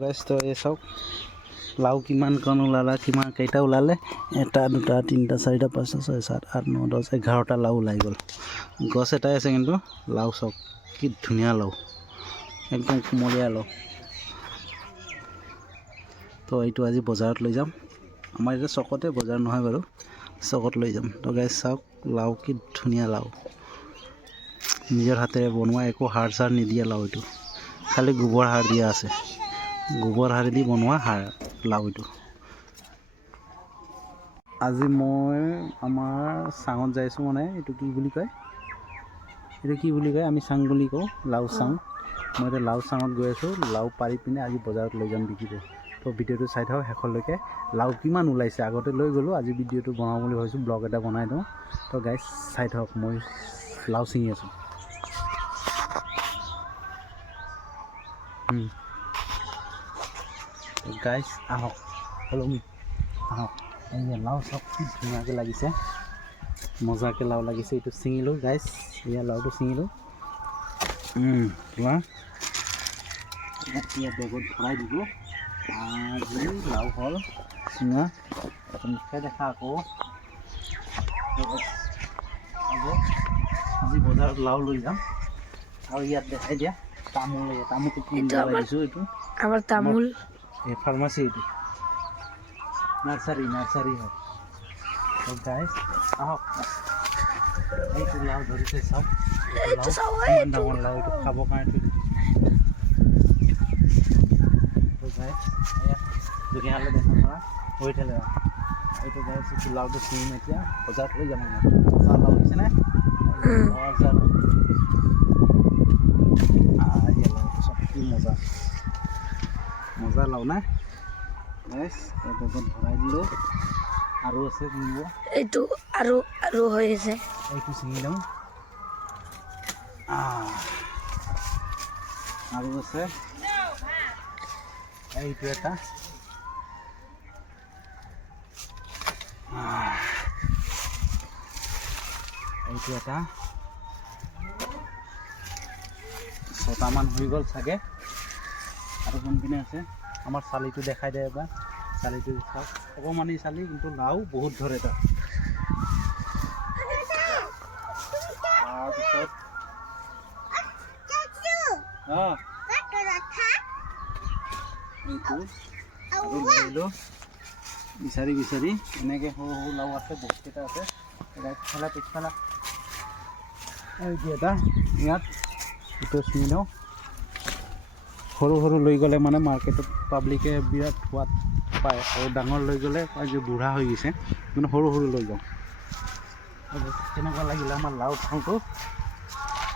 গাইছ তো এই চাওক লাও কিমান কণ ওলালে, কিমান কেইটা ওলালে, 1 2 3 4 5 6 7 8 9 10 11টা লাও ওলাই গ'ল। গছ এটাই আছে কিন্তু লাও চাওক কি ধুনীয়া লাও, একদম কুমলীয়া লাও। তো এইটো আজি বজাৰত লৈ যাম। আমাৰ এতিয়া চকতে, বজাৰ নহয় বাৰু, চকত লৈ যাম। তো গাইছ চাওক লাও কি ধুনীয়া লাও, নিজৰ হাতেৰে বনোৱা, একো সাৰ চাৰ নিদিয়া লাও। এইটো খালি গোবৰ সাৰ দিয়া আছে, গোবৰ সাৰেদি বনোৱা সাৰ লাও এইটো। আজি মই আমাৰ চাঙত যাইছোঁ, মানে এইটো কি বুলি কয়, আমি চাং বুলি কওঁ, লাও চাং। মই এতিয়া লাও চাঙত গৈ আছোঁ, লাও পাৰি পিনে আজি বজাৰত লৈ যাম বিকিব। তো ভিডিঅ'টো চাই থাকক শেষলৈকে। লাও কিমান ওলাইছে, আগতে লৈ গ'লোঁ, আজি ভিডিঅ'টো বনাওঁ বুলি ভাবিছোঁ, ব্লগ এটা বনাই দিওঁ। তো গাইছ চাই থাকক, মই লাও ছিঙি আছোঁ। গাইছ আহক, আহক। এই লাও চাওক কি ধুনীয়াকৈ লাগিছে, মজাকৈ লাও লাগিছে। এইটো ছিঙিলোঁ গাইছ, এয়া লাওটো ছিঙিলোঁ। এতিয়া বেগত ভৰাই দিব। আজি লাও হ'ল ছিঙা, মুখে দেখা আকৌ। আজি বজাৰত লাও লৈ যাম। আৰু ইয়াত দেখাই দিয়া তামোল, তামোলটো কিনিব লাগিছোঁ। এইটো আমাৰ তামোল, এই ফাৰ্মাচী, এইটো নাৰ্চাৰী হয়। তো গাইছ আহক, এইটো লাও ধৰিছে চাওক, ইমান ডাঙৰ লাও, এইটো খাবৰ কাৰণে। তো গাইছ দুনিয়ালৈ দেখা পৰা হৈ থাকে। এইটো গাইছ এইটো লাওটো ছিঙিম, এতিয়া বজাৰত লৈ যাম। আমাৰ লাও হৈছেনে, চব কি মজা লাও না গাইছ। এই বেগত ভৰাই দিলোঁ, আৰু আছে কিনিব। এইটো আৰু হৈ আছে, এইটো ছিঙি লওঁ। আৰু আছে এইটো এটা, এইটো এটা, 6টামান হৈ গ'ল চাগে। আৰু কোনপিনে আছে আমাৰ চালিটো দেখাই দে এবাৰ। চালিটো চাওক, অকণমানি চালি, কিন্তু লাও বহুত ধৰে তাত। তাৰপিছত এইটো আৰু লৈ বিচাৰি এনেকৈ সৰু লাও আছে, বহুতকেইটা আছে। পিছফালে এইটো এটা, ইয়াত এইটো ছিঙি লওঁ। সৰু লৈ গ'লে মানে মাৰ্কেটত পাব্লিকে বিৰাট সোৱাদ পায়, আৰু ডাঙৰ লৈ গ'লে কয় যে বুঢ়া হৈ গৈছে, কিন্তু সৰু লৈ যাওঁ। কেনেকুৱা লাগিলে আমাৰ লাও চাংটো,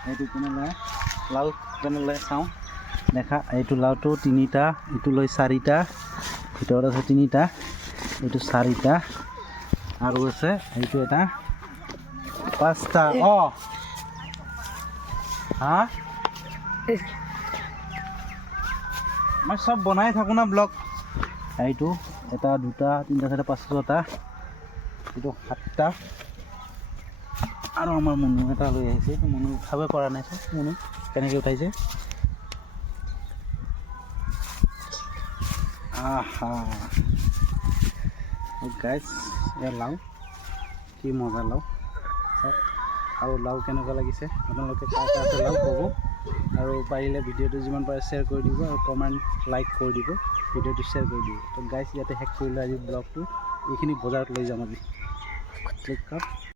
এইটো কেনেকৈ লাও কেনেকৈ চাওঁ দেখা। এইটো লাওটো 3টা, এইটো লৈ 4টা, ভিতৰত আছে 3টা, এইটো 4টা, আৰু আছে এইটো এটা 5টা। মই চব বনাই থাকোঁ না ব্লগ। এইটো 1 2 3 4 5 6টা, এইটো 7টা। আৰু আমাৰ মুনু এটা লৈ আহিছে, এইটো মুনু উঠাব পৰা নাই, চব মুনু কেনেকৈ উঠাইছে। গাইছ এয়া লাও, কি মজা লাও চাওক। আৰু লাও কেনেকুৱা লাগিছে আপোনালোকে কাৰ আছে লাও ক'ব। আৰু পাৰিলে ভিডিঅ'টো যিমান পাৰে শ্বেয়াৰ কৰি দিব, আৰু কমেণ্ট লাইক কৰি দিব, ভিডিঅ'টো শ্বেয়াৰ কৰি দিব। তো গাইছ ইয়াতে শেষ কৰিলোঁ আজি ব্লগটো। এইখিনি বজাৰত লৈ যাম আজি।